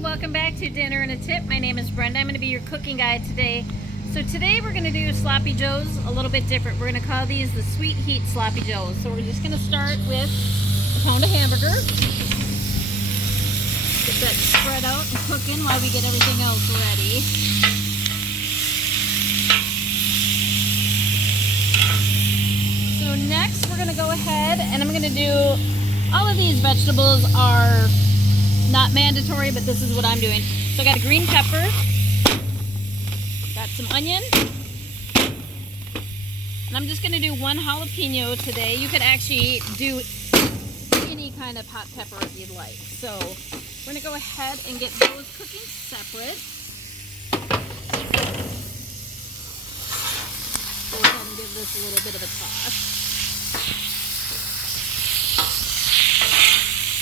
welcome back to Dinner and a Tip. My name is Brenda. I'm going to be your cooking guide today. So today we're going to do sloppy joes a little bit different. We're going to call these the sweet heat sloppy joes. So we're just going to start with a pound of hamburger. Get that spread out and cooking while we get everything else ready. So next we're going to go ahead and I'm going to do, all of these vegetables are not mandatory, but this is what I'm doing. So I got a green pepper, got some onion, and I'm just going to do one jalapeno today. You could actually do any kind of hot pepper if you'd like. So we're going to go ahead and get those cooking separate. Go ahead and give this a little bit of a toss.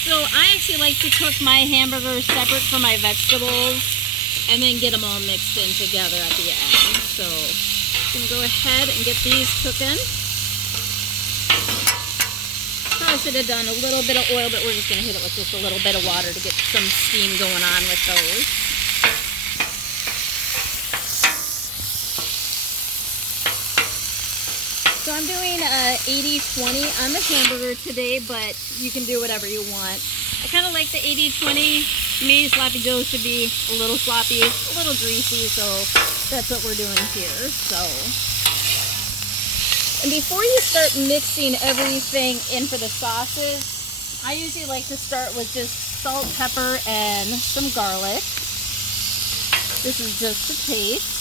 So I actually like to cook my hamburgers separate from my vegetables and then get them all mixed in together at the end. So I'm going to go ahead and get these cooking. Probably should have done a little bit of oil, but we're just going to hit it with just a little bit of water to get some steam going on with those. So I'm doing 80-20 on the hamburger today, but you can do whatever you want. I kind of like the 80-20. To me, sloppy joes should be a little sloppy, a little greasy, so that's what we're doing here. So, and before you start mixing everything in for the sauces, I usually like to start with just salt, pepper, and some garlic. This is just to taste.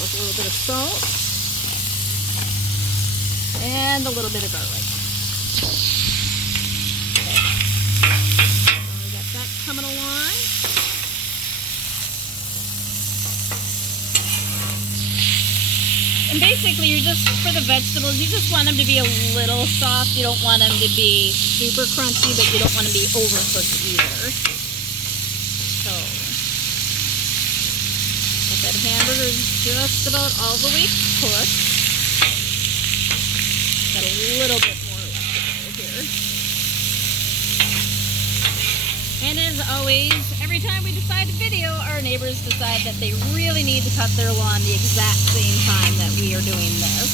With a little bit of salt and a little bit of garlic. Okay. So we got that coming along. And basically, you're just, for the vegetables, you just want them to be a little soft. You don't want them to be super crunchy, but you don't want to be overcooked either. So that hamburger is just about all the way cooked. Got a little bit more left to go here. And as always, every time we decide to video, our neighbors decide that they really need to cut their lawn the exact same time that we are doing this.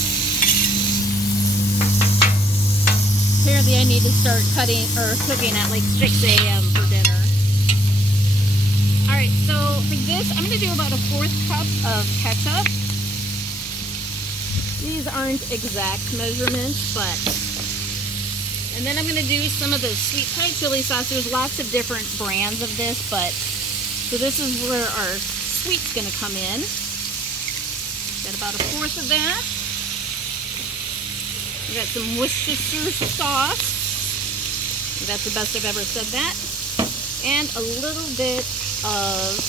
Apparently I need to start cutting or cooking at like 6 a.m. for dinner. Alright, so for this, I'm going to do about a 1/4 cup of ketchup. These aren't exact measurements, but... And then I'm going to do some of the sweet Thai chili sauce. There's lots of different brands of this, but... So this is where our sweet's going to come in. Got about a 1/4 of that. We got some Worcestershire sauce. That's the best I've ever said that. And a little bit of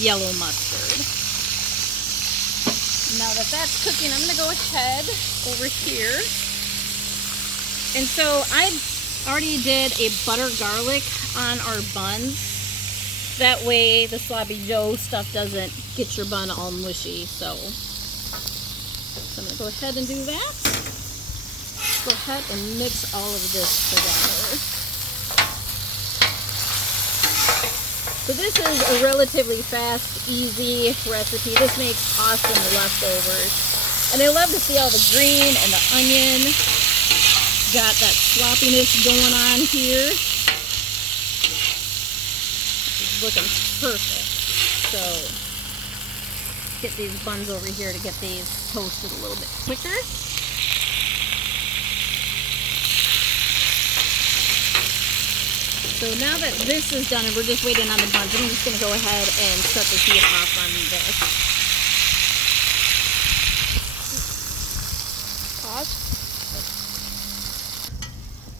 yellow mustard. Now that that's cooking, I'm going to go ahead over here. And so I already did a butter garlic on our buns. That way the sloppy joe stuff doesn't get your bun all mushy. So I'm going to go ahead and do that. Go ahead and mix all of this together. So this is a relatively fast, easy recipe. This makes awesome leftovers. And I love to see all the green and the onion. Got that sloppiness going on here. It's looking perfect. So get these buns over here to get these toasted a little bit quicker. So now that this is done and we're just waiting on the buns, I'm just going to go ahead and shut the heat off on this. Pause.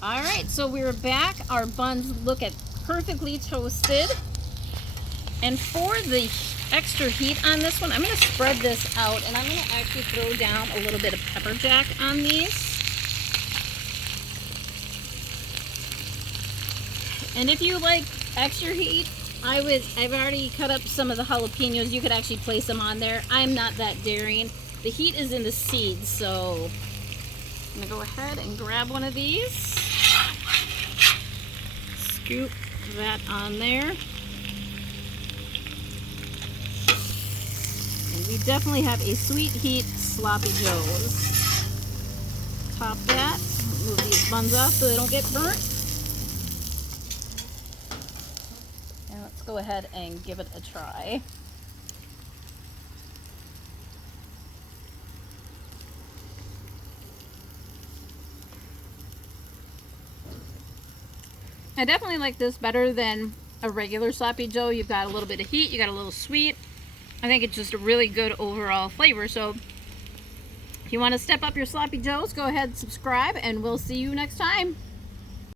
Alright, so we're back. Our buns look perfectly toasted. And for the extra heat on this one, I'm going to spread this out and I'm going to actually throw down a little bit of pepper jack on these. And if you like extra heat, I've already cut up some of the jalapenos. You could actually place them on there. I'm not that daring. The heat is in the seeds, so I'm gonna go ahead and grab one of these. Scoop that on there. And we definitely have a sweet heat sloppy joes. Top that. Move these buns off so they don't get burnt. And let's go ahead and give it a try. I definitely like this better than a regular sloppy joe. You've got a little bit of heat, you got a little sweet. I think it's just a really good overall flavor. So if you want to step up your sloppy joes, go ahead and subscribe, and we'll see you next time.